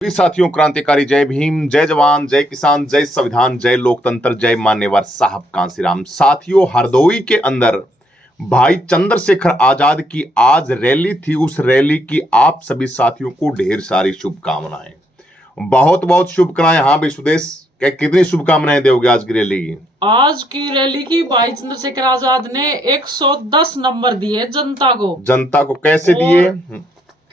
सभी साथियों, क्रांतिकारी जय भीम, जय जवान, जय किसान, जय संविधान, जय लोकतंत्र, जय मान्यवर साहब कांसीराम। साथियों, हरदोई के अंदर भाई चंद्रशेखर आजाद की आज रैली थी। उस रैली की आप सभी साथियों को ढेर सारी शुभकामनाएं, बहुत बहुत शुभकामनाएं। हाँ भाई सुदेश, क्या कितनी शुभकामनाएं दोगे आज की रैली की? आज की रैली की भाई चंद्रशेखर आजाद ने 110 नंबर दिए जनता को। जनता को कैसे दिए?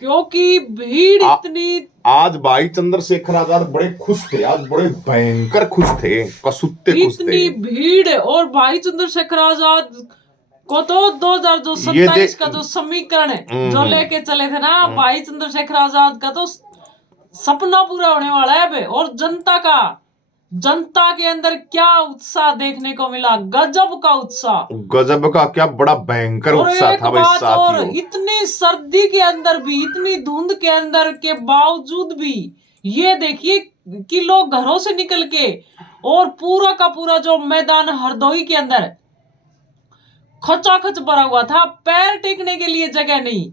क्योंकि भीड़ इतनी आज भाई चंद्रशेखर आजाद बड़े खुश थे, आज बड़े भयंकर खुश थे, कसुत्ते खुश थे। इतनी भीड़ और भाई चंद्रशेखर आजाद को तो 2027 का जो समीकरण है जो लेके चले थे ना, भाई चंद्रशेखर आजाद का तो सपना पूरा होने वाला है। और जनता के अंदर क्या उत्साह देखने को मिला, गजब का उत्साह, गजब का क्या बड़ा भयंकर उत्साह था भाई साथियों। और इतनी सर्दी के अंदर भी, इतनी धुंध के अंदर के बावजूद भी ये देखिए कि लोग घरों से निकल के और पूरा का पूरा जो मैदान हरदोई के अंदर खचाखच भरा हुआ था, पैर टेकने के लिए जगह नहीं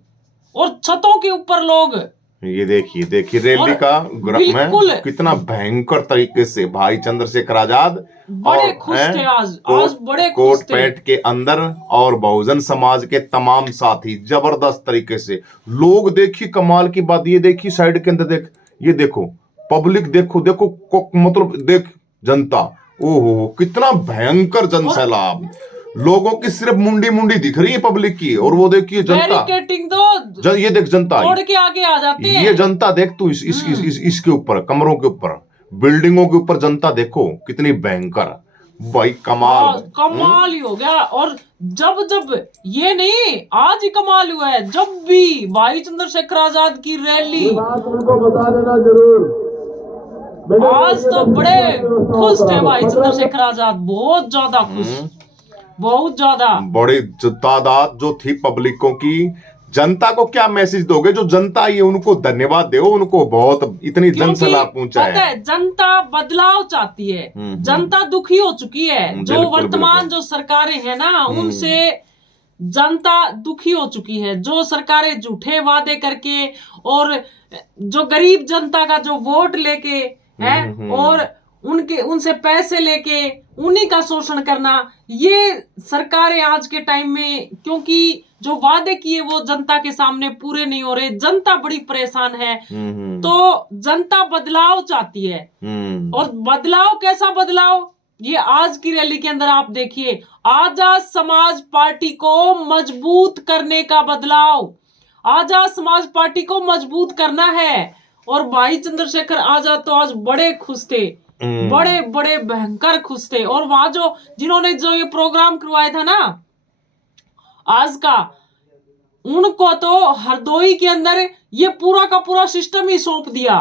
और छतों के ऊपर लोग। ये देखिए रैली का बिल्कुल कितना भयंकर तरीके से भाई चंद्रशेखर आजाद बड़े खुश थे आज बड़े कोट पैंट के अंदर, और बहुजन समाज के तमाम साथी जबरदस्त तरीके से लोग। देखिए कमाल की बात, ये देखिए साइड के अंदर ये देखो पब्लिक, देखो मतलब देख जनता, ओहो कितना भयंकर जन सैलाब। लोगों की सिर्फ मुंडी दिख रही है पब्लिक की, और वो देखिए जनता, ये देख जनता तोड़ के आगे आ जाते हैं। ये जनता देख तू इसके ऊपर, कमरों के ऊपर, बिल्डिंगों के ऊपर जनता देखो कितनी भयंकर। भाई कमाल ही हो गया। और जब ये नहीं, आज ही कमाल हुआ है, जब भी भाई चंद्रशेखर आजाद की रैली, उनको बता देना जरूर। आज तो बड़े खुश थे भाई चंद्रशेखर आजाद, बहुत ज्यादा खुश, बहुत ज्यादा। बड़ी तादाद जो थी पब्लिकों की। जनता को क्या मैसेज दोगे? जो जनता ये उनको धन्यवाद दो, उनको बहुत इतनी जनसलाह पहुंचा है। जनता बदलाव चाहती है, जनता दुखी हो चुकी है। जो वर्तमान जो सरकारें हैं ना, उनसे जनता दुखी हो चुकी है। जो सरकारें झूठे वादे करके और जो गरीब जनता का जो वोट लेके है और उनसे पैसे लेके उन्हीं का शोषण करना, ये सरकारें आज के टाइम में, क्योंकि जो वादे किए वो जनता के सामने पूरे नहीं हो रहे, जनता बड़ी परेशान है। तो जनता बदलाव चाहती है। और बदलाव, कैसा बदलाव, ये आज की रैली के अंदर आप देखिए, आजाद समाज पार्टी को मजबूत करने का बदलाव। आजाद समाज पार्टी को मजबूत करना है। और भाई चंद्रशेखर आजाद तो आज बड़े खुश थे, बड़े भयंकर खुश थे। और वहां जिन्होंने जो ये प्रोग्राम करवाया था ना आज का, उनको तो हरदोई के अंदर ये पूरा का पूरा सिस्टम ही सौंप दिया।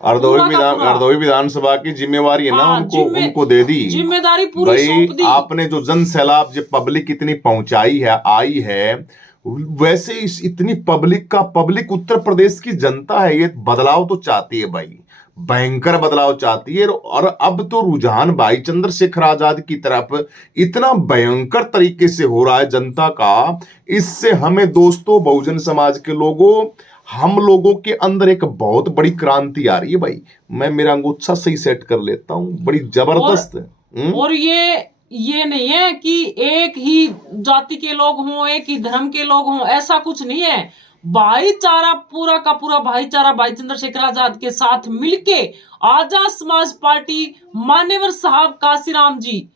हरदोई विधानसभा की जिम्मेवारी है ना, उनको दे दी जिम्मेदारी, पूरी सौंप दी। आपने जो जन सैलाब, जो पब्लिक इतनी पहुंचाई है, आई है, वैसे इतनी पब्लिक उत्तर प्रदेश की जनता है, ये बदलाव तो चाहती है भाई, भयंकर बदलाव चाहती है। और अब तो रुझान भाई चंद्रशेखर आजाद की तरफ इतना भयंकर तरीके से हो रहा है जनता का। इससे हमें दोस्तों, बहुजन समाज के लोगों, हम लोगों के अंदर एक बहुत बड़ी क्रांति आ रही है भाई। मैं मेरा अंगूठा सही सेट कर लेता हूँ, बड़ी जबरदस्त। और ये नहीं है कि एक ही जाति के लोग हों, एक ही धर्म के लोग हों, ऐसा कुछ नहीं है। भाईचारा, पूरा का पूरा भाईचारा भाई चंद्रशेखर आजाद के साथ मिलके आजाद समाज पार्टी, मान्यवर साहब कांसीराम जी,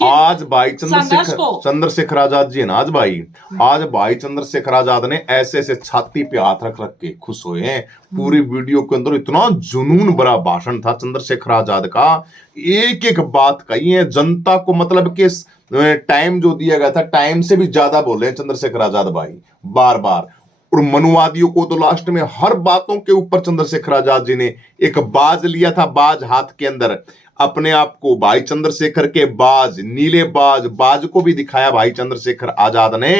आज भाई चंद्रशेखर आजाद जी है ना, आज भाई चंद्रशेखर आजाद ने ऐसे छाती पे हाथ रख के खुश हुए हैं। पूरी वीडियो के अंदर इतना जुनून भरा भाषण था चंद्रशेखर आजाद का, एक बात कही है जनता को, मतलब कि टाइम जो दिया गया था, टाइम से भी ज्यादा बोले हैं चंद्रशेखर आजाद भाई बार। और मनुवादियों को तो लास्ट में हर बातों के ऊपर चंद्रशेखर आजाद जी ने एक बाज लिया था, बाज हाथ के अंदर, अपने आप को भाई चंद्रशेखर के बाज, नीले बाज को भी दिखाया भाई चंद्रशेखर आजाद ने।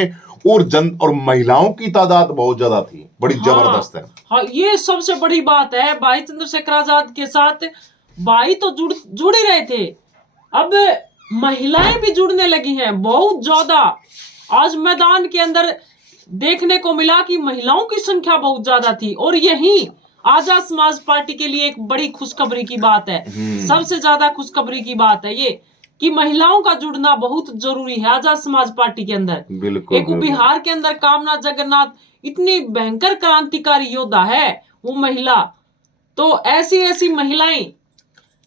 और महिलाओं की तादाद बहुत ज्यादा थी, बड़ी जबरदस्त है। हाँ, ये सबसे बड़ी बात है। भाई चंद्रशेखर आजाद के साथ भाई तो जुड़ ही रहे थे, अब महिलाएं भी जुड़ने लगी हैं बहुत ज्यादा। आज मैदान के अंदर देखने को मिला कि महिलाओं की संख्या बहुत ज्यादा थी। और यही आजाद समाज पार्टी के लिए एक बड़ी खुशखबरी की बात है। सबसे ज्यादा खुशखबरी की बात है ये कि महिलाओं का जुड़ना बहुत जरूरी है आजाद समाज पार्टी के अंदर। बिल्कुल, एक बिहार के अंदर कामना जगन्नाथ इतनी भयंकर क्रांतिकारी योद्धा है वो महिला, तो ऐसी ऐसी महिलाएं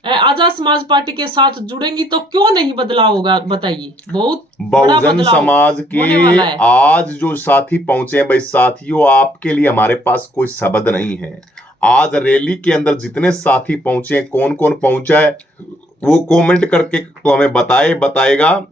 आजाद समाज पार्टी के साथ जुड़ेंगी तो क्यों नहीं बदलाव होगा, बताइए। बहुत बड़ा बहुजन बदलाव समाज होने के वाला है। आज जो साथी पहुंचे हैं भाई साथियों, आपके लिए हमारे पास कोई शब्द नहीं है। आज रैली के अंदर जितने साथी पहुंचे हैं, कौन कौन पहुंचा है वो कमेंट करके तो हमें बताएगा।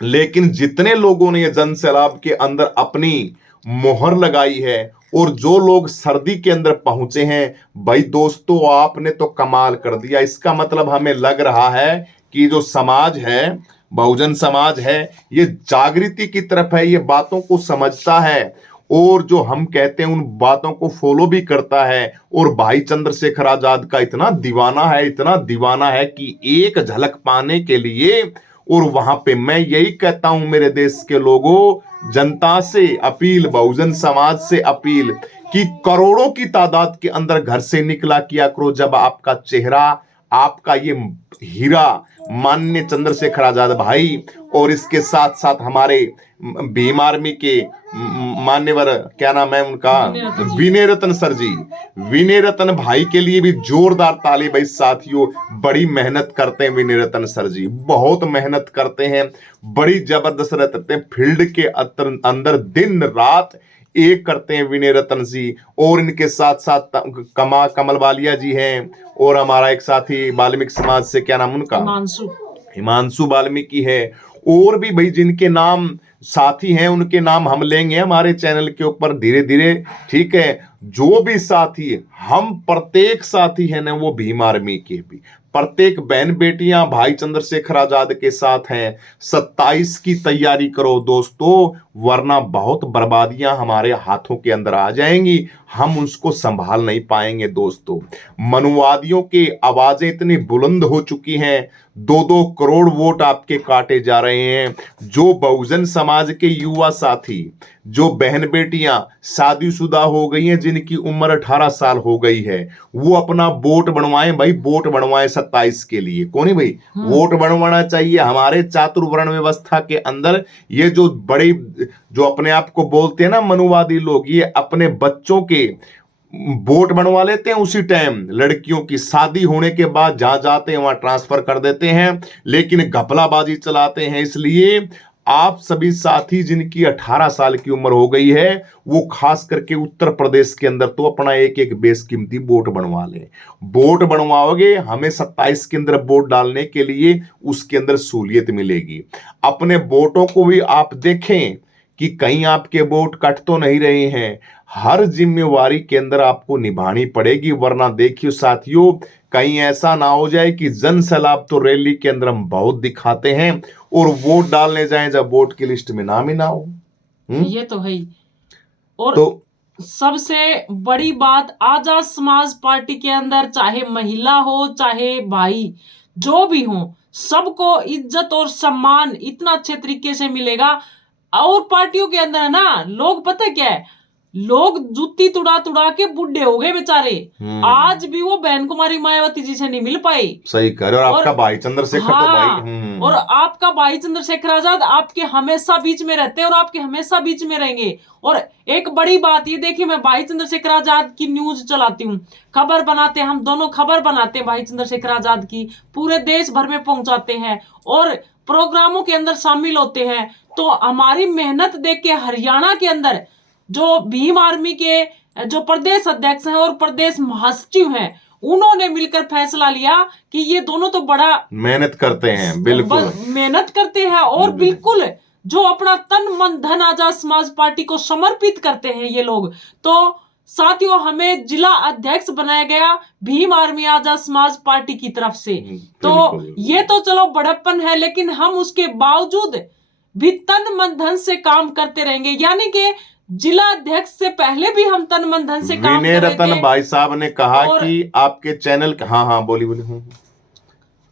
लेकिन जितने लोगों ने ये जन सैलाब के अंदर अपनी मोहर लगाई है और जो लोग सर्दी के अंदर पहुंचे हैं, भाई दोस्तों आपने तो कमाल कर दिया। इसका मतलब हमें लग रहा है कि जो समाज है, बहुजन समाज है, ये जागृति की तरफ है, ये बातों को समझता है और जो हम कहते हैं उन बातों को फॉलो भी करता है। और भाई चंद्रशेखर आजाद का इतना दीवाना है कि एक झलक पाने के लिए, और वहां पे मैं यही कहता हूं मेरे देश के लोगों, जनता से अपील, बहुजन समाज से अपील कि करोड़ों की तादाद के अंदर घर से निकला किया करो जब आपका चेहरा, आपका ये हीरा माननीय चंद्रशेखर आजाद भाई और इसके साथ साथ हमारे भीम आर्मी के मान्यवर, क्या नाम है उनका, विनय रतन सर जी, विनय रतन भाई के लिए भी जोरदार ताली भाई साथियों। बड़ी मेहनत करते हैं विनय रतन सर जी, बहुत मेहनत करते हैं, बड़ी जबरदस्त रहते हैं फील्ड के अंदर, दिन रात एक करते हैं विनय रतन जी। और इनके साथ साथ कमल वालिया जी हैं और हमारा एक साथी वाल्मीकि समाज से, क्या नाम उनका, हिमांशु वाल्मीकि है। और भी भाई जिनके नाम साथी हैं उनके नाम हम लेंगे हमारे चैनल के ऊपर धीरे धीरे, ठीक है। जो भी साथी, हम प्रत्येक साथी है ना वो भीम आर्मी के भी, प्रत्येक बहन बेटियां भाई चंद्रशेखर आजाद के साथ हैं। 27 की तैयारी करो दोस्तों, वरना बहुत बर्बादियां हमारे हाथों के अंदर आ जाएंगी, हम उसको संभाल नहीं पाएंगे दोस्तों। मनुवादियों की आवाजें इतनी बुलंद हो चुकी हैं, 2-2 करोड़ वोट आपके काटे जा रहे हैं। जो बहुजन समाज के युवा साथी, जो बहन बेटियां शादीशुदा हो गई हैं, जिनकी उम्र 18 साल हो गई है, वो अपना वोट बनवाएं भाई, वोट बनवाएं 27 के लिए। कौन है भाई, वोट बनवाना चाहिए। हमारे चातुर्वर्ण व्यवस्था के अंदर ये जो बड़े, जो अपने आप को बोलते हैं ना मनुवादी लोग, ये अपने बच्चों के वोट बनवा लेते हैं उसी टाइम, लड़कियों की शादी होने के बाद जहां जाते हैं वहां ट्रांसफर कर देते हैं, लेकिन घपलाबाजी चलाते हैं। इसलिए आप सभी साथी जिनकी 18 साल की उम्र हो गई है, वो खास करके उत्तर प्रदेश के अंदर तो अपना एक एक बेशकीमती वोट बनवा लें। वोट बनवाओगे, हमें 27 के अंदर वोट डालने के लिए उसके अंदर सहूलियत मिलेगी। अपने वोटों को भी आप देखें कि कहीं आपके वोट कट तो नहीं रहे हैं। हर जिम्मेवारी के अंदर आपको निभानी पड़ेगी, वरना देखियो साथियों, कहीं ऐसा ना हो जाए कि जन सैलाब तो रैली के अंदर हम बहुत दिखाते हैं और वोट डालने जाएं जब वोट की लिस्ट में नाम ही ना हो। ये तो है ही। और तो सबसे बड़ी बात, आजाद समाज पार्टी के अंदर चाहे महिला हो चाहे भाई, जो भी हो, सबको इज्जत और सम्मान इतना अच्छे तरीके से मिलेगा। और पार्टियों के अंदर है ना, लोग पता है क्या है, लोग जुत्ती तुड़ा के बुढ़े हो गए बेचारे, आज भी वो बहन कुमारी मायावती जी से नहीं मिल पाए। सही कह रहे हो। और आपका भाई चंद्रशेखर, हाँ, तो भाई और आपका भाई चंद्रशेखर आजाद आपके हमेशा बीच में रहते हैं और आपके हमेशा बीच में रहेंगे। और एक बड़ी बात ये देखिए, मैं भाई चंद्रशेखर आजाद की न्यूज चलाती हूँ, खबर बनाते हैं, हम दोनों खबर बनाते हैं भाई चंद्रशेखर आजाद की, पूरे देश भर में पहुंचाते हैं और प्रोग्रामों के अंदर शामिल होते हैं। तो हमारी मेहनत देख के हरियाणा के अंदर जो भीम आर्मी के जो प्रदेश अध्यक्ष हैं और प्रदेश महासचिव हैं, उन्होंने मिलकर फैसला लिया कि ये दोनों तो बड़ा मेहनत करते हैं, बिल्कुल मेहनत करते हैं और बिल्कुल जो अपना तन मन धन आजाद समाज पार्टी को समर्पित करते हैं ये लोग। तो साथियों, हमें जिला अध्यक्ष बनाया गया भीम आर्मी आजाद समाज पार्टी की तरफ से। तो ये तो चलो बड़प्पन है, लेकिन हम उसके बावजूद भी तन मन धन से काम करते रहेंगे। यानी कि जिला अध्यक्ष से पहले भी हम तन मन धन से काम कर रहे थे। विनय रतन भाई साहब ने कहा कि आपके चैनल, हाँ बोली।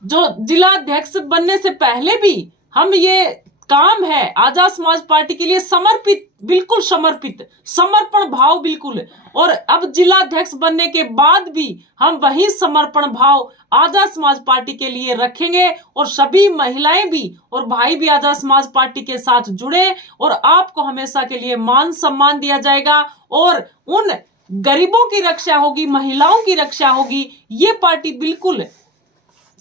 जो जिला अध्यक्ष बनने से पहले भी हम ये काम है आजाद समाज पार्टी के लिए समर्पित, बिल्कुल समर्पित, समर्पण भाव बिल्कुल। और अब जिलाध्यक्ष बनने के बाद भी हम वही समर्पण भाव आजाद समाज पार्टी के लिए रखेंगे और सभी महिलाएं भी और भाई भी आजाद समाज पार्टी के साथ जुड़े और आपको हमेशा के लिए मान सम्मान दिया जाएगा और उन गरीबों की रक्षा होगी, महिलाओं की रक्षा होगी। ये पार्टी बिल्कुल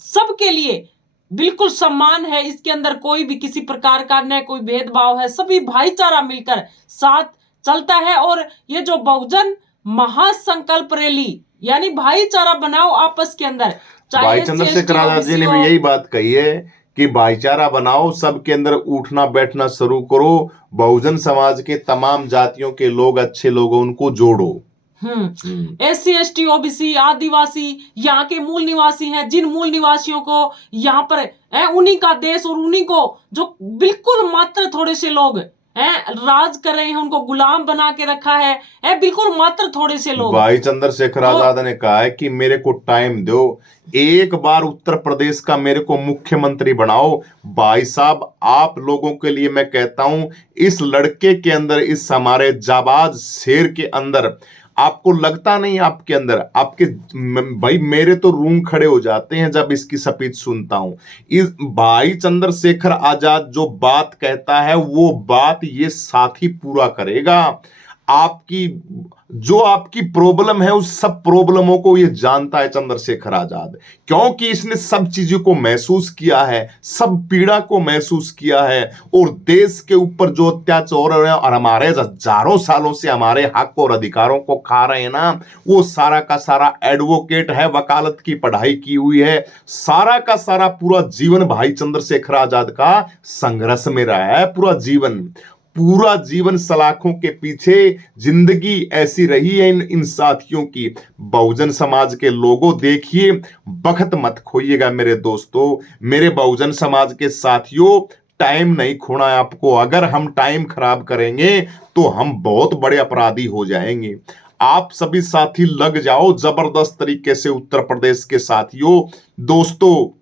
सबके लिए बिल्कुल सम्मान है, इसके अंदर कोई भी किसी प्रकार का न कोई भेदभाव है, सभी भाईचारा मिलकर साथ चलता है। और ये जो बहुजन महासंकल्प रैली यानी भाईचारा बनाओ आपस के अंदर, भाई चंद्रशेखर आजाद जी ने भी यही बात कही है कि भाईचारा बनाओ, सबके अंदर उठना बैठना शुरू करो, बहुजन समाज के तमाम जातियों के लोग अच्छे लोग उनको जोड़ो। SC ST OBC आदिवासी यहाँ के मूल निवासी हैं, जिन मूल निवासियों को यहाँ पर उन्हीं का देश और उन्हीं को जो बिल्कुल मात्र थोड़े से लोग राज कर रहे हैं, उनको गुलाम बना के रखा है बिल्कुल मात्र थोड़े से लोग। भाई चंद्रशेखर आजाद ने कहा है कि मेरे को टाइम दो, एक बार उत्तर प्रदेश का मेरे को मुख्यमंत्री बनाओ। भाई साहब, आप लोगों के लिए मैं कहता हूं, इस लड़के के अंदर, इस हमारे जाबाज शेर के अंदर आपको लगता नहीं, आपके अंदर आपके भाई मेरे तो रूम खड़े हो जाते हैं जब इसकी स्पीच सुनता हूं। इस भाई चंद्रशेखर आजाद जो बात कहता है वो बात ये साथी पूरा करेगा। आपकी जो आपकी प्रॉब्लम है उस सब प्रॉब्लमों को ये जानता है चंद्रशेखर आजाद, क्योंकि इसने सब चीजों को महसूस किया है, सब पीड़ा को महसूस किया है। और देश के ऊपर जो अत्याचार हो रहे हैं और हमारे हजारों सालों से हमारे हक और अधिकारों को खा रहे हैं ना, वो सारा का सारा एडवोकेट है, वकालत की पढ़ाई की हुई है, सारा का सारा पूरा जीवन भाई चंद्रशेखर आजाद का संघर्ष में रहा है। पूरा जीवन सलाखों के पीछे जिंदगी ऐसी रही है इन साथियों की। बहुजन समाज के लोगों, देखिए, वक्त मत खोइएगा मेरे दोस्तों, मेरे बहुजन समाज के साथियों, टाइम नहीं खोना है आपको। अगर हम टाइम खराब करेंगे तो हम बहुत बड़े अपराधी हो जाएंगे। आप सभी साथी लग जाओ जबरदस्त तरीके से उत्तर प्रदेश के साथियों। दोस्तों,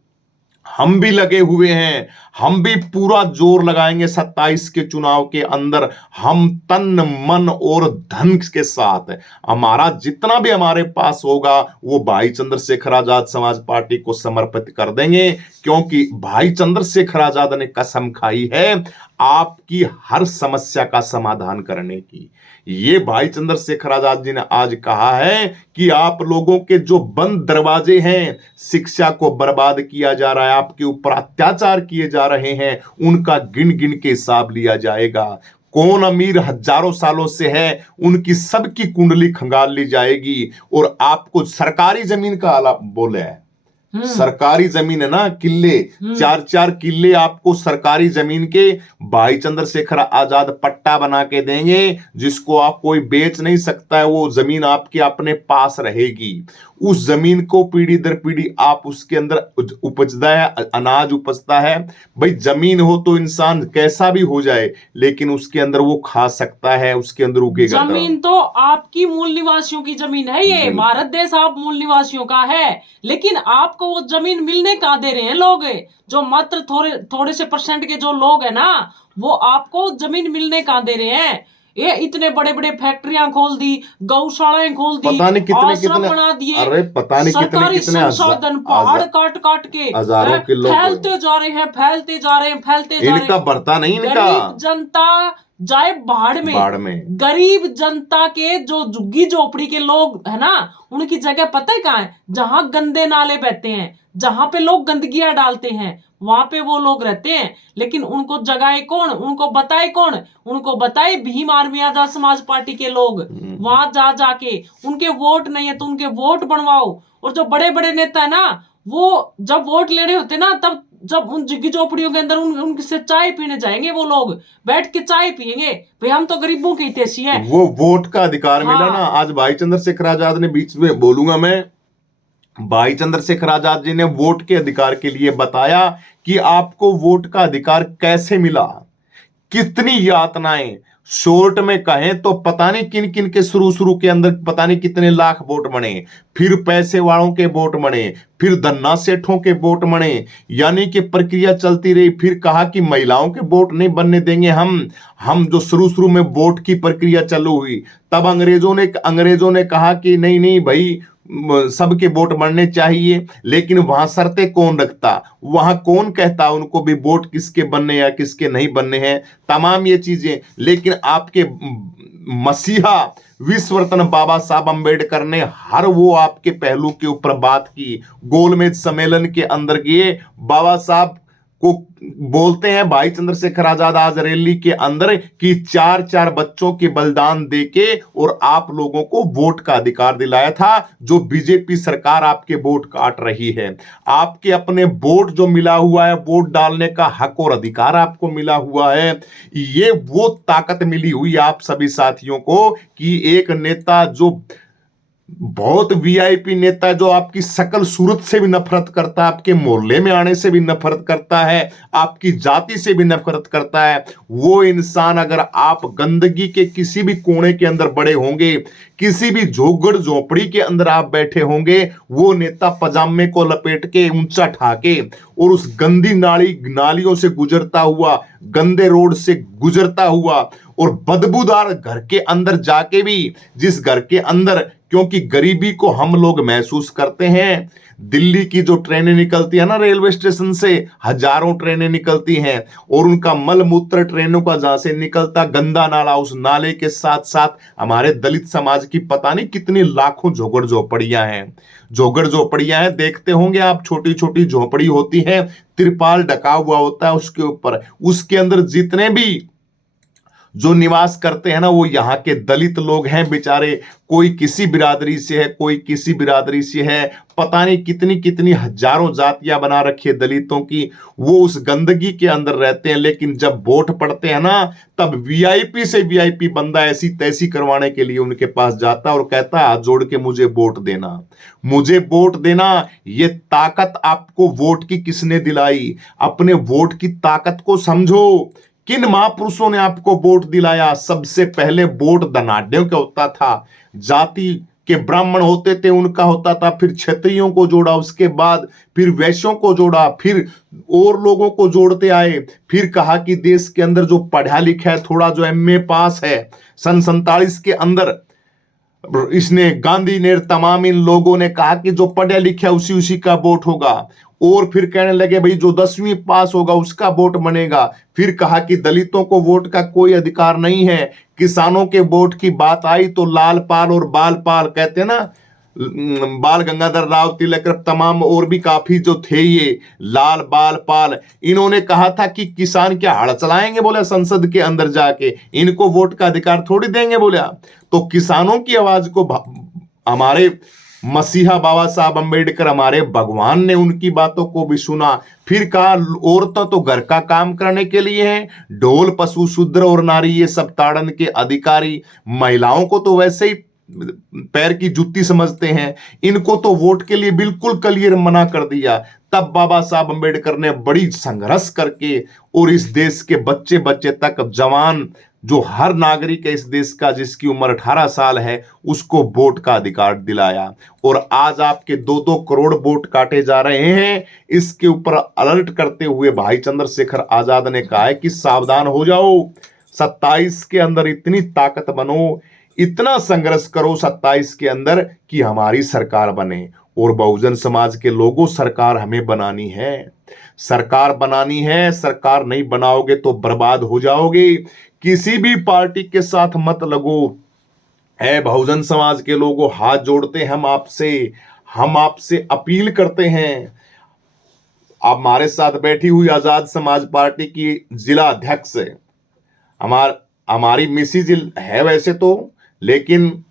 हम भी लगे हुए हैं, हम भी पूरा जोर लगाएंगे 27 के चुनाव के अंदर। हम तन मन और धन के साथ हमारा जितना भी हमारे पास होगा वो भाई चंद्रशेखर आजाद समाज पार्टी को समर्पित कर देंगे, क्योंकि भाई चंद्रशेखर आजाद ने कसम खाई है आपकी हर समस्या का समाधान करने की। ये भाई चंद्रशेखर आजाद जी ने आज कहा है कि आप लोगों के जो बंद दरवाजे हैं, शिक्षा को बर्बाद किया जा रहा है, आपके ऊपर अत्याचार किए जा रहे हैं, उनका गिन गिन के हिसाब लिया जाएगा। कौन अमीर हजारों सालों से है, उनकी सबकी कुंडली खंगाल ली जाएगी। और आपको सरकारी जमीन का आलाप बोले है, सरकारी जमीन है ना, किले, 4-4 किले आपको सरकारी जमीन के भाई चंद्रशेखर आजाद पट्टा बना के देंगे, जिसको आप कोई बेच नहीं सकता है। वो जमीन आपके अपने पास रहेगी। उस जमीन को पीढ़ी दर पीढ़ी आप उसके अंदर उपजता है, अनाज उपजता है। भाई जमीन हो तो इंसान कैसा भी हो जाए, लेकिन उसके अंदर वो खा सकता है, उसके अंदर उगेगा। जमीन तो आपकी मूल निवासियों की जमीन है, ये भारत देश आप मूल निवासियों का है, लेकिन आपको वो जमीन मिलने कहाँ दे रहे हैं लोग? जो मात्र थोड़े से परसेंट के जो लोग है ना, वो आपको जमीन मिलने कहाँ दे रहे हैं? ये इतने बड़े बड़े फैक्ट्रियां खोल दी, गौशालाएं खोल दी, पता नहीं कितने बना दिए, अरे पता नहीं सरकारी संसाधन पहाड़ काट काट के फैलते जा रहे हैं। इनका बढ़ता नहीं, गरीब जनता जाए बाढ़ में। गरीब जनता के जो झुग्गी झोपड़ी के लोग है ना, उनकी जगह पता है कहाँ है? जहां गंदे नाले बहते हैं, जहां पे लोग गंदगियां डालते हैं, वहां पे वो लोग रहते हैं। लेकिन उनको जगाए कौन, उनको बताए कौन? उनको बताए भीम आर्मी आजाद समाज पार्टी के लोग। वहां जाके उनके वोट नहीं है तो उनके वोट बनवाओ। और जो बड़े बड़े नेता है ना, वो जब वोट लेने होते ना, तब जब उन झुग्गी झोपड़ियों के अंदर उनसे चाय पीने जाएंगे, वो लोग बैठ के चाय पियेंगे। भाई हम तो गरीबों के हितैषी हैं। वो वोट का अधिकार मिला ना। आज भाई चंद्रशेखर आजाद ने, बीच में बोलूंगा मैं, भाई चंद्रशेखर आजाद जी ने वोट के अधिकार के लिए बताया कि आपको वोट का अधिकार कैसे मिला, कितनी यातनाएं, शॉर्ट में कहें तो पता नहीं किन किन के शुरू के अंदर पता नहीं कितने लाख वोट बने, फिर पैसे वालों के वोट बने, फिर धन्ना सेठों के वोट बने, यानी कि प्रक्रिया चलती रही। फिर कहा कि महिलाओं के वोट नहीं बनने देंगे हम जो शुरू में वोट की प्रक्रिया चालू हुई, तब अंग्रेजों ने कहा कि नहीं नहीं भाई सबके वोट बनने चाहिए, लेकिन वहां शर्तें कौन रखता, वहां कौन कहता उनको भी वोट किसके बनने या किसके नहीं बनने हैं, तमाम ये चीजें। लेकिन आपके मसीहा विश्व रत्न बाबा साहब अंबेडकर ने हर वो आपके पहलू के ऊपर बात की। गोलमेज सम्मेलन के अंदर गए, बाबा साहब को बोलते हैं भाई चंद्रशेखर आजाद आज रैली के अंदर कि 4-4 बच्चों के बलिदान देके और आप लोगों को वोट का अधिकार दिलाया था, जो बीजेपी सरकार आपके वोट काट रही है। आपके अपने वोट जो मिला हुआ है, वोट डालने का हक और अधिकार आपको मिला हुआ है। ये वो ताकत मिली हुई आप सभी साथियों को कि एक नेता जो बहुत वीआईपी नेता, जो आपकी शकल सूरत से भी नफरत करता है, आपके मोहल्ले में आने से भी नफरत करता है, आपकी जाति से भी नफरत करता है, वो इंसान अगर आप गंदगी के किसी भी कोने के अंदर बड़े होंगे, किसी भी झोगड़ झोपड़ी के अंदर आप बैठे होंगे, वो नेता पजामे को लपेट के ऊंचा ठाके और उस गंदी नालियों से गुजरता हुआ, गंदे रोड से गुजरता हुआ और बदबूदार घर के अंदर जाके भी, जिस घर के अंदर, क्योंकि गरीबी को हम लोग महसूस करते हैं। दिल्ली की जो ट्रेनें निकलती है ना, रेलवे स्टेशन से हजारों ट्रेनें निकलती हैं और उनका मल मूत्र ट्रेनों का जहां से निकलता गंदा नाला, उस नाले के साथ साथ हमारे दलित समाज की पता नहीं कितनी लाखों झोगड़ झोपड़ियां हैं। देखते होंगे आप, छोटी छोटी झोपड़ी होती है, तिरपाल ढका हुआ होता है उसके ऊपर, उसके अंदर जितने भी जो निवास करते हैं ना, वो यहाँ के दलित लोग हैं बेचारे। कोई किसी बिरादरी से है, कोई किसी बिरादरी से है, पता नहीं कितनी कितनी हजारों जातियां बना रखी है दलितों की। वो उस गंदगी के अंदर रहते हैं, लेकिन जब वोट पड़ते हैं ना, तब वीआईपी से वीआईपी बंदा ऐसी तैसी करवाने के लिए उनके पास जाता और कहता है हाथ जोड़ के मुझे वोट देना। ये ताकत आपको वोट की किसने दिलाई? अपने वोट की ताकत को समझो। किन महापुरुषों ने आपको वोट दिलाया? सबसे पहले वोट धनाढ्यों का होता था, जाति के ब्राह्मण होते थे उनका होता था, फिर क्षत्रियों को जोड़ा, उसके बाद फिर वैश्यों को जोड़ा, फिर और लोगों को जोड़ते आए। फिर कहा कि देश के अंदर जो पढ़ा लिखा है, थोड़ा जो एमए पास है, सन 47 के अंदर इसने, गांधी ने, तमाम इन लोगों ने कहा कि जो पढ़ा लिखा है उसी का वोट होगा। और फिर कहने लगे भाई जो 10वीं पास होगा उसका वोट बनेगा। फिर कहा कि दलितों को वोट का कोई अधिकार नहीं है। किसानों के वोट की बात आई तो लाल पाल और बाल पाल, कहते हैं ना, बाल गंगाधर राव तिलक, तमाम और भी काफी जो थे ये लाल बाल पाल, इन्होंने कहा था कि किसान क्या हड़ चलाएंगे बोले संसद के अंदर जाके, इनको वोट का अधिकार थोड़ी देंगे बोला। तो किसानों की आवाज को हमारे मसीहा बाबा साहब अंबेडकर, हमारे भगवान ने उनकी बातों को भी सुना। फिर कहा औरतें तो घर का काम करने के लिए हैं, ढोल पशु शूद्र और नारी ये सब ताड़न के अधिकारी, महिलाओं को तो वैसे ही पैर की जुत्ती समझते हैं, इनको तो वोट के लिए बिल्कुल क्लियर मना कर दिया। तब बाबा साहब अंबेडकर ने बड़ी संघर्ष करके और इस देश के बच्चे तक, जवान, जो हर नागरिक है इस देश का जिसकी उम्र 18 साल है, उसको वोट का अधिकार दिलाया। और आज आपके 2-2 करोड़ वोट काटे जा रहे हैं। इसके ऊपर अलर्ट करते हुए भाई चंद्रशेखर आजाद ने कहा है कि सावधान हो जाओ, 27 के अंदर इतनी ताकत बनो, इतना संघर्ष करो 27 के अंदर कि हमारी सरकार बने। और बहुजन समाज के लोगों, सरकार हमें बनानी है, सरकार नहीं बनाओगे तो बर्बाद हो जाओगे। किसी भी पार्टी के साथ मत लगो। है बहुजन समाज के लोगों, हाथ जोड़ते हैं हम आपसे अपील करते हैं। आप हमारे साथ बैठी हुई आजाद समाज पार्टी की जिला अध्यक्ष हमारी मिसिज है वैसे तो, लेकिन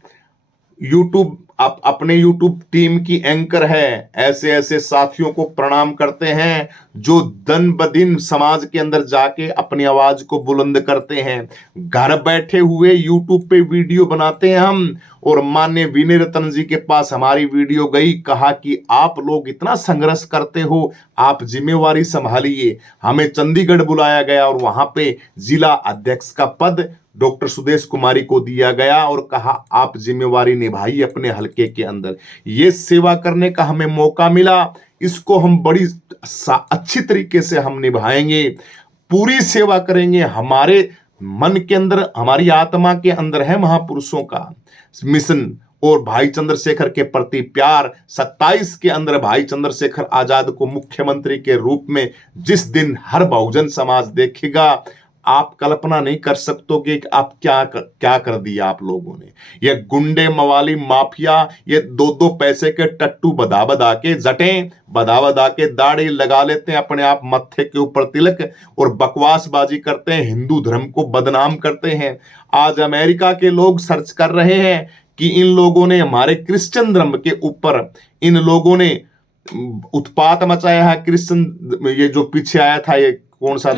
यूट्यूब अपने यूट्यूब टीम की एंकर है। ऐसे साथियों को प्रणाम करते हैं जो दिन ब दिन समाज के अंदर जाके अपनी आवाज को बुलंद करते हैं। घर बैठे हुए यूट्यूब पे वीडियो बनाते हैं हम। और माननीय विनय रतन जी के पास हमारी वीडियो गई, कहा कि आप लोग इतना संघर्ष करते हो, आप जिम्मेवारी संभालिए। हमें चंडीगढ़ बुलाया गया और वहां पे जिला अध्यक्ष का पद डॉक्टर सुदेश कुमारी को दिया गया और कहा आप जिम्मेवारी निभाइए अपने हलके के अंदर। ये सेवा करने का हमें मौका मिला, इसको हम बड़ी अच्छी तरीके से हम निभाएंगे, पूरी सेवा करेंगे। हमारे मन के अंदर, हमारी आत्मा के अंदर है महापुरुषों का मिशन और भाई चंद्रशेखर के प्रति प्यार। 27 के अंदर भाई चंद्रशेखर आजाद को मुख्यमंत्री के रूप में जिस दिन हर बहुजन समाज देखेगा, आप कल्पना नहीं कर सकते कि आप क्या कर दिया आप लोगों ने। ये गुंडे मवाली माफिया, ये 2-2 पैसे के टट्टू बधा बधा के, जटें बधा बधा के दाढ़ी लगा लेते हैं, अपने आप मत्थे के ऊपर तिलक, और बकवासबाजी करते हैं, हिंदू धर्म को बदनाम करते हैं। आज अमेरिका के लोग सर्च कर रहे हैं कि इन लोगों ने हमारे क्रिश्चियन धर्म के ऊपर, इन लोगों ने उत्पात मचाया है। क्रिश्चियन, ये जो पीछे आया था, ये कौन सा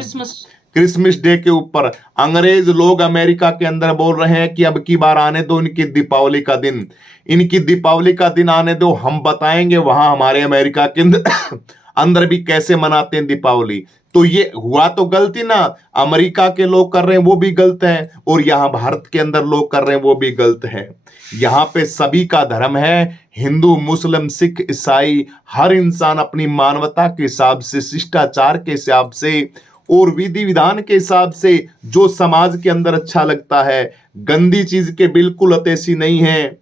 क्रिसमस डे के ऊपर अंग्रेज लोग अमेरिका के अंदर बोल रहे हैं कि अब की बार आने दो इनकी दीपावली का दिन, इनकी दीपावली का दिन आने दो, हम बताएंगे वहां हमारे अमेरिका के अंदर भी कैसे मनाते हैं दीपावली। तो ये हुआ तो गलती ना, अमेरिका के लोग कर रहे हैं वो भी गलत है, और यहां भारत के अंदर लोग कर रहे हैं वो भी गलत है। यहाँ पे सभी का धर्म है, हिंदू मुस्लिम सिख ईसाई, हर इंसान अपनी मानवता के हिसाब से, शिष्टाचार के हिसाब से और विधि विधान के हिसाब से जो समाज के अंदर अच्छा लगता है, गंदी चीज के बिल्कुल अतेशी नहीं है।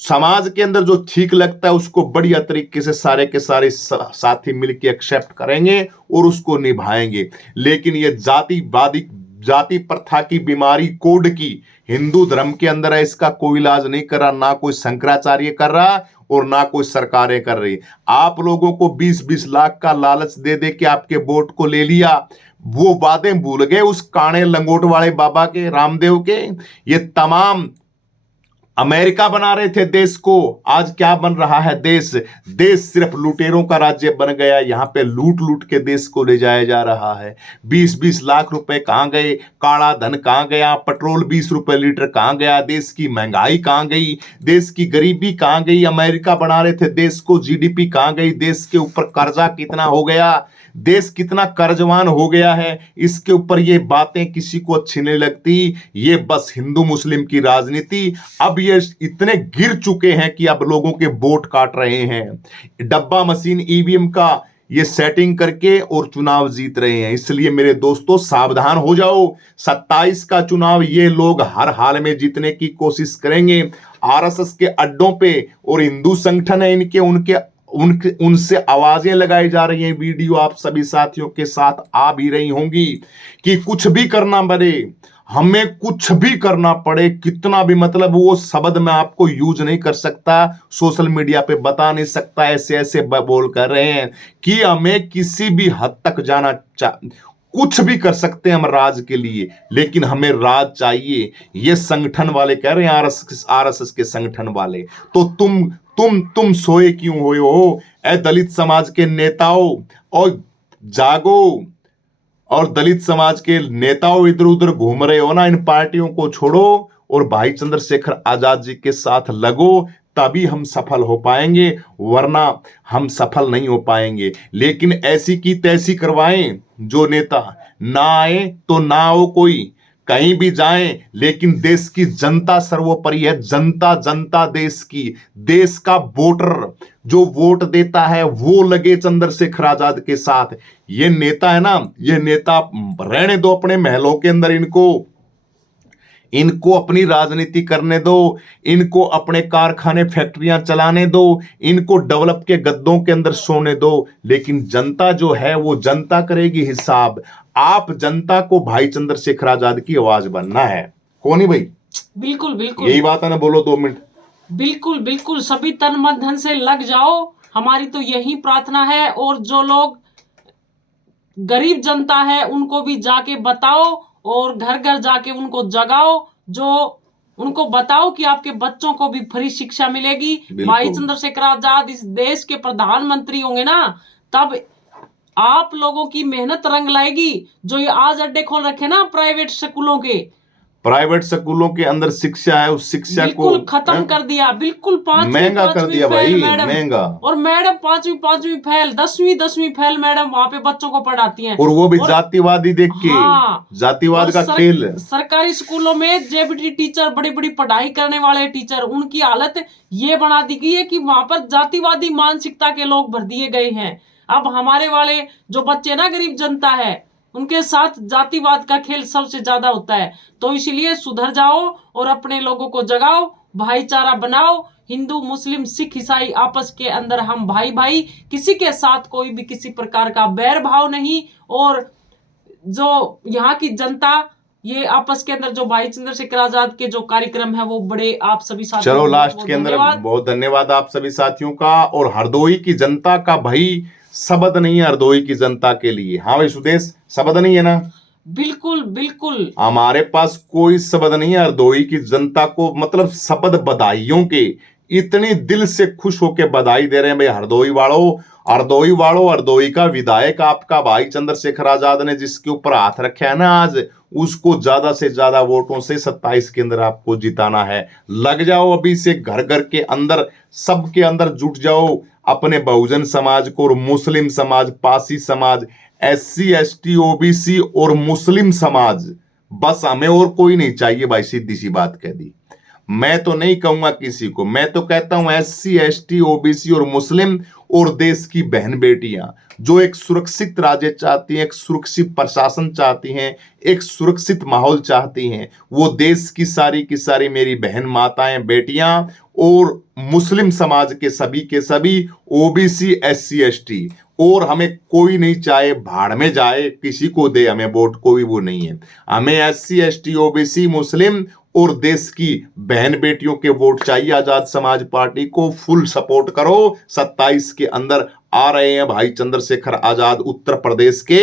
समाज के अंदर जो ठीक लगता है उसको बढ़िया तरीके से सारे के सारे साथी मिलकर एक्सेप्ट करेंगे और उसको निभाएंगे। लेकिन ये जाति प्रथा की बीमारी कोड की हिंदू धर्म के अंदर है, इसका कोई इलाज नहीं कर रहा, ना कोई शंकराचार्य कर रहा और ना कोई सरकारें कर रही। आप लोगों को 20-20 लाख का लालच दे दे के आपके वोट को ले लिया, वो वादे भूल गए उस काणे लंगोट वाले बाबा के, रामदेव के। ये तमाम अमेरिका बना रहे थे देश को, आज क्या बन रहा है देश सिर्फ लुटेरों का राज्य बन गया। यहाँ पे लूट लूट के देश को ले जाया जा रहा है। 20-20 लाख रुपए कहाँ गए, काला धन कहाँ गया, पेट्रोल 20 रुपए लीटर कहाँ गया, देश की महंगाई कहाँ गई, देश की गरीबी कहाँ गई। अमेरिका बना रहे थे देश को, जीडीपी कहाँ गई, देश के ऊपर कर्जा कितना हो गया, देश कितना कर्जवान हो गया है। इसके ऊपर ये बातें किसी को अच्छी नहीं लगती। ये बस हिंदू मुस्लिम की राजनीति, अब ये इतने गिर चुके हैं कि अब लोगों के वोट काट रहे हैं। डब्बा मशीन ईवीएम का ये सेटिंग करके और चुनाव जीत रहे हैं। इसलिए मेरे दोस्तों सावधान हो जाओ, 27 का चुनाव ये लोग हर हाल में जीतने की कोशिश करेंगे। आरएसएस के अड्डों पे और हिंदू संगठन है इनके उनसे आवाजें लगाई जा रही हैं। वीडियो आप सभी साथियों के साथ आ भी रही होंगी कि कुछ भी करना पड़े, हमें कुछ भी करना पड़े, कितना भी, मतलब वो शब्द मैं आपको यूज नहीं कर सकता, सोशल मीडिया पे बता नहीं सकता, ऐसे ऐसे बोल कर रहे हैं कि हमें किसी भी हद तक जाना कुछ भी कर सकते हैं हम राज के लिए, लेकिन हमें राज चाहिए। ये संगठन वाले कह रहे हैं, आरएसएस के संगठन वाले। तो तुम सोए क्यों हो ए दलित समाज के नेताओं, और जागो। और दलित समाज के नेताओं इधर उधर घूम रहे हो ना, इन पार्टियों को छोड़ो और भाई चंद्रशेखर आजाद जी के साथ लगो, तभी हम सफल हो पाएंगे, वरना हम सफल नहीं हो पाएंगे। लेकिन ऐसी की तैसी करवाएं जो नेता, ना आए तो ना हो कोई, कहीं भी जाएं, लेकिन देश की जनता सर्वोपरि है। जनता देश की, देश का वोटर जो वोट देता है वो लगे चंद्रशेखर आजाद के साथ। ये नेता है ना, ये नेता रहने दो अपने महलों के अंदर, इनको अपनी राजनीति करने दो, इनको अपने कारखाने फैक्ट्रियां चलाने दो, इनको डेवलप के गद्दों के अंदर सोने दो। लेकिन जनता जो है वो जनता करेगी हिसाब। आप जनता को भाई चंद्रशेखर आजाद की आवाज बनना है, कौन ही भाई? बिल्कुल बिल्कुल, यही बात है ना, बोलो 2 मिनट। बिल्कुल बिल्कुल, सभी तन मन धन से लग जाओ, हमारी तो यही प्रार्थना है। और जो लोग गरीब जनता है उनको भी जाके बताओ और घर घर जाके उनको जगाओ, जो उनको बताओ कि आपके बच्चों को भी फ्री शिक्षा मिलेगी। भाई चंद्रशेखर आजाद इस देश के प्रधानमंत्री होंगे ना, तब आप लोगों की मेहनत रंग लाएगी। जो ये आज अड्डे खोल रखे ना प्राइवेट स्कूलों के, प्राइवेट स्कूलों के अंदर शिक्षा है, उस शिक्षा को बिल्कुल खत्म कर दिया, बिल्कुल महंगा कर दिया भाई, महंगा। और मैडम पांचवी फेल, 10वीं फेल मैडम वहाँ पे बच्चों को पढ़ाती हैं, और वो भी जातिवादी देख के। हाँ, जातिवाद का खेल। सरकारी स्कूलों में जेबीटी टीचर, बड़ी बड़ी पढ़ाई करने वाले टीचर, उनकी हालत ये बना दी गई है कि वहां पर जातिवादी मानसिकता के लोग भर दिए गए हैं। अब हमारे वाले जो बच्चे ना, गरीब जनता है, उनके साथ जातिवाद का खेल सबसे ज्यादा होता है। तो इसलिए सुधर जाओ और अपने लोगों को जगाओ, भाईचारा बनाओ। हिंदू, मुस्लिम, सिख, ईसाई आपस के अंदर हम भाई भाई, किसी के साथ कोई भी किसी प्रकार का बैर भाव नहीं। और जो यहाँ की जनता, ये आपस के अंदर जो भाई चंद्रशेखर आजाद के जो कार्यक्रम है वो बड़े आप सभी साथियों, चलो लास्ट के अंदर बहुत धन्यवाद आप सभी साथियों का। और हरदोई की जनता का भाई शब्द नहीं है हरदोई की जनता के लिए। हाँ भाई सुदेश, शब्द नहीं है ना? बिल्कुल बिल्कुल, हमारे पास कोई शब्द नहीं है हरदोई की जनता को, मतलब शब्द बधाइयों के। इतने दिल से खुश होके बधाई दे रहे हैं भाई हरदोई वालों, हरदोई वालों। हरदोई का विधायक आपका भाई चंद्रशेखर आजाद ने जिसके ऊपर हाथ रखे है ना आज, उसको ज्यादा से ज्यादा वोटों से 27 के अंदर आपको जिताना है। लग जाओ अभी से, घर घर के अंदर, सबके अंदर जुट जाओ। अपने बहुजन समाज को और मुस्लिम समाज, पासी समाज, SC ST OBC और मुस्लिम समाज, बस हमें और कोई नहीं चाहिए भाई। सीधी सी बात कह दी। मैं तो नहीं कहूंगा किसी को, मैं तो कहता हूं SC ST OBC और मुस्लिम और देश की बहन बेटियां जो एक सुरक्षित राज्य चाहती हैं, एक सुरक्षित प्रशासन चाहती हैं, एक सुरक्षित माहौल चाहती हैं, वो देश की सारी मेरी बहन माताएं, बेटियां और मुस्लिम समाज के सभी OBC SC ST। और हमें कोई नहीं चाहे भाड़ में जाए, किसी को दे हमें वोट, कोई वो नहीं है। हमें SC ST OBC मुस्लिम और देश की बहन बेटियों के वोट चाहिए। आजाद समाज पार्टी को फुल सपोर्ट करो। 27 के अंदर आ रहे हैं भाई चंद्रशेखर आजाद उत्तर प्रदेश के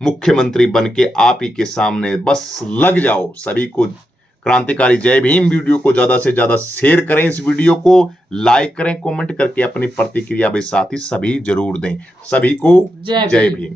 मुख्यमंत्री बन के आप ही के सामने। बस लग जाओ सभी को। क्रांतिकारी जय भीम। वीडियो को ज्यादा से ज्यादा शेयर करें, इस वीडियो को लाइक करें, कमेंट करके अपनी प्रतिक्रिया भी साथ ही सभी जरूर दें। सभी को जय भीम।